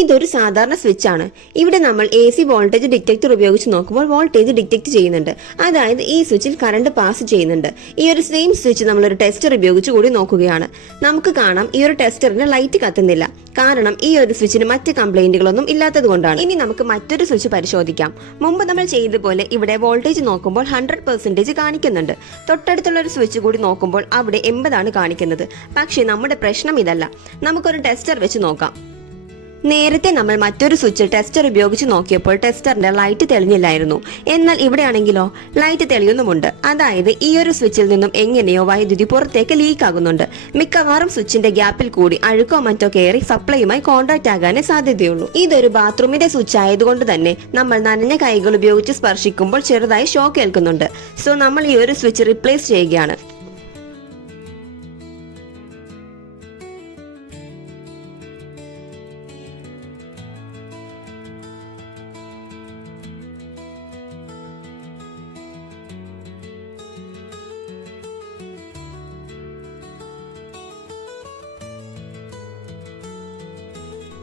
ഇതൊരു സാധാരണ സ്വിച്ച് ആണ്. ഇവിടെ നമ്മൾ AC വോൾട്ടേജ് ഡിറ്റക്ടർ ഉപയോഗിച്ച് നോക്കുമ്പോൾ വോൾട്ടേജ് ഡിറ്റക്ട് ചെയ്യുന്നുണ്ട്. അതായത് ഈ സ്വിച്ചിൽ കറണ്ട് പാസ് ചെയ്യുന്നുണ്ട്. ഈ ഒരു സെയിം സ്വിച്ച് നമ്മൾ ഒരു ടെസ്റ്റർ ഉപയോഗിച്ച് കൂടി നോക്കുകയാണ്. നമുക്ക് കാണാം ഈ ഒരു ടെസ്റ്ററിന് ലൈറ്റ് കത്തുന്നില്ല. കാരണം ഈ ഒരു സ്വിച്ചിന് മറ്റ് കംപ്ലൈന്റുകളൊന്നും ഇല്ലാത്തത് കൊണ്ടാണ്. ഇനി നമുക്ക് മറ്റൊരു സ്വിച്ച് പരിശോധിക്കാം. മുമ്പ് നമ്മൾ ചെയ്തതുപോലെ ഇവിടെ വോൾട്ടേജ് നോക്കുമ്പോൾ 100% കാണിക്കുന്നുണ്ട്. തൊട്ടടുത്തുള്ള ഒരു സ്വിച്ച് കൂടി നോക്കുമ്പോൾ അവിടെ 80 ആണ് കാണിക്കുന്നത്. പക്ഷേ നമ്മുടെ പ്രശ്നം ഇതല്ല. നമുക്കൊരു ടെസ്റ്റർ വെച്ച് നോക്കാം. നേരത്തെ നമ്മൾ മറ്റൊരു സ്വിച്ച് ടെസ്റ്റർ ഉപയോഗിച്ച് നോക്കിയപ്പോൾ ടെസ്റ്ററിന്റെ ലൈറ്റ് തെളിഞ്ഞില്ലായിരുന്നു. എന്നാൽ ഇവിടെയാണെങ്കിലോ ലൈറ്റ് തെളിയുന്നുമുണ്ട്. അതായത് ഈ ഒരു സ്വിച്ചിൽ നിന്നും എങ്ങനെയോ വൈദ്യുതി പുറത്തേക്ക് ലീക്ക് ആകുന്നുണ്ട്. മിക്കവാറും സ്വിച്ചിന്റെ ഗ്യാപ്പിൽ കൂടി അഴുക്കോ മറ്റോ കയറി സപ്ലൈയുമായി കോൺടാക്ട് ആകാനേ സാധ്യതയുള്ളൂ. ഇതൊരു ബാത്റൂമിന്റെ സ്വിച്ച് ആയതുകൊണ്ട് തന്നെ നമ്മൾ നനഞ്ഞ കൈകൾ ഉപയോഗിച്ച് സ്പർശിക്കുമ്പോൾ ചെറുതായി ഷോക്ക് ഏൽക്കുന്നുണ്ട്. സോ നമ്മൾ ഈ ഒരു സ്വിച്ച് റീപ്ലേസ് ചെയ്യുകയാണ്.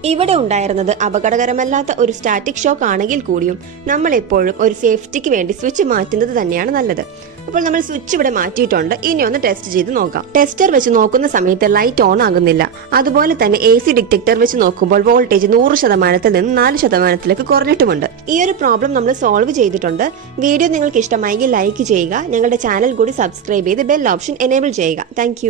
ഇവിടെ ഉണ്ടായിരുന്നത് അപകടകരമല്ലാത്ത ഒരു സ്റ്റാറ്റിക് ഷോക്ക് ആണെങ്കിൽ കൂടിയും നമ്മൾ എപ്പോഴും ഒരു സേഫ്റ്റിക്ക് വേണ്ടി സ്വിച്ച് മാറ്റുന്നത് തന്നെയാണ് നല്ലത്. അപ്പോൾ നമ്മൾ സ്വിച്ച് ഇവിടെ മാറ്റിയിട്ടുണ്ട്. ഇനി ഒന്ന് ടെസ്റ്റ് ചെയ്ത് നോക്കാം. ടെസ്റ്റർ വെച്ച് നോക്കുന്ന സമയത്ത് ലൈറ്റ് ഓൺ ആകുന്നില്ല. അതുപോലെ തന്നെ AC ഡിറ്റക്ടർ വെച്ച് നോക്കുമ്പോൾ വോൾട്ടേജ് 100% നിന്ന് 4% കുറഞ്ഞിട്ടുമുണ്ട്. ഈ ഒരു പ്രോബ്ലം നമ്മൾ സോൾവ് ചെയ്തിട്ടുണ്ട്. വീഡിയോ നിങ്ങൾക്ക് ഇഷ്ടമായെങ്കിൽ ലൈക്ക് ചെയ്യുക. ഞങ്ങളുടെ ചാനൽ കൂടി സബ്സ്ക്രൈബ് ചെയ്ത് ബെൽ ഓപ്ഷൻ എനേബിൾ ചെയ്യുക. താങ്ക്